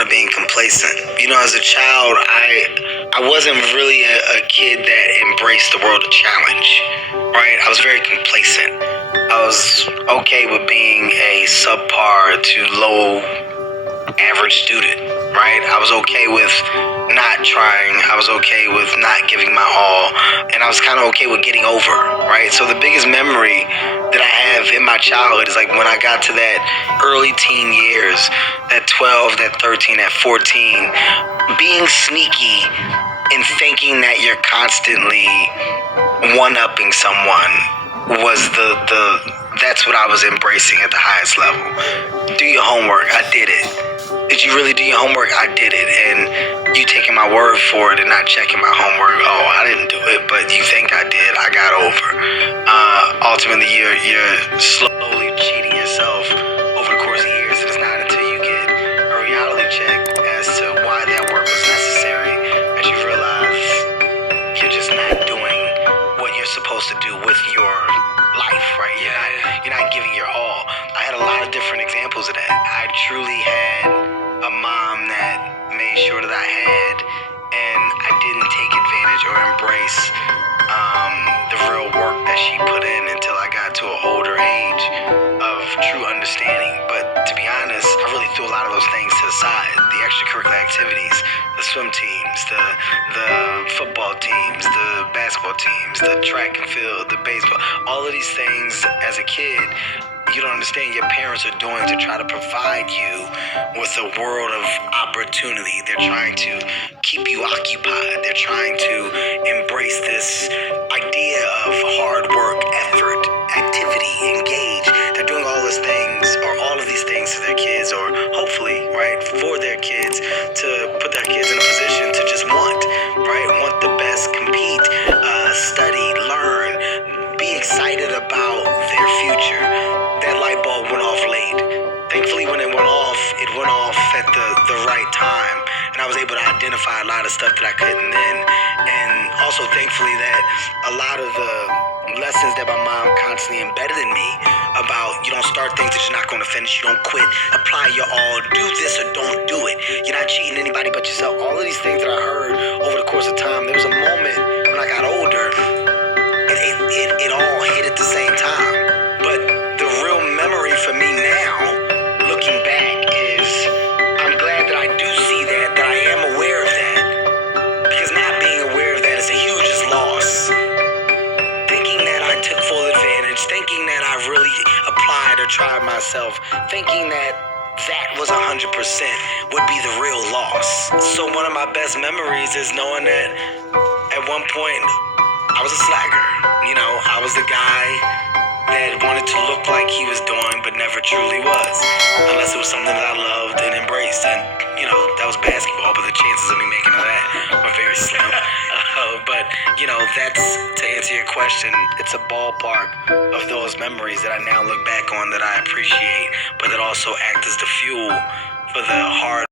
on to being complacent. As a child, I wasn't really a kid that embraced the world of challenge, right? I was very complacent. I was okay with being a subpar to low average student, right? I was okay with not trying. I was okay with not giving my all. And I was kind of okay with getting over, right? So the biggest memory that I have in my childhood is like when I got to that early teen years, that 12, that 13, that 14, being sneaky and thinking that you're constantly one-upping someone was that's what I was embracing at the highest level. Do your homework. I did it. Did you really do your homework? I did it. And you taking my word for it and not checking my homework. Oh, I didn't do it, but you think I did. I got over. Ultimately, you're slowly cheating yourself over the course of years. And it's not until you get a reality check as to why that work was necessary that you realize you're just not doing what you're supposed to do with your life, right? You're not giving your all. I had a lot of different examples of that. I truly had a mom that made sure that I had, and I didn't take advantage or embrace the real work that she put in until I got to an older age of true understanding. But to be honest, I really threw a lot of those things to the side. The extracurricular activities, the swim teams, the football teams, the basketball teams, the track and field, the baseball, all of these things as a kid, you don't understand your parents are doing to try to provide you with a world of opportunity. They're trying to keep you occupied. They're trying to embrace this idea of hard work, effort, activity, engage. They're doing all these things, or all of these things to their kids, or hopefully, right, for their kids, to put their kids in a position to just want the best, compete, study, learn, be excited about their future. That light bulb went off late. Thankfully, when it went off at the right time, and I was able to identify a lot of stuff that I couldn't then. And also, thankfully, that a lot of the lessons that my mom constantly embedded in me about you don't start things that you're not going to finish, you don't quit, apply your all, do this or don't do it. You're not cheating anybody but yourself. All of these things that I heard over the course of time, there was a moment when I got older, it all hit at the same time. But the real memory for me now, looking back, is I'm glad that I do see that I am aware of that, because not being aware of that is a huge loss. Thinking that I took full advantage, thinking that I really applied or tried myself, thinking that was 100% would be the real loss. So one of my best memories is knowing that at one point I was a slacker. I was the guy that wanted to look like he was doing but never truly was, unless it was something that I loved and embraced. And that was basketball, but the chances of me making that were very slim. But that's, to answer your question, it's a ballpark of those memories that I now look back on that I appreciate, but that also act as the fuel for the hard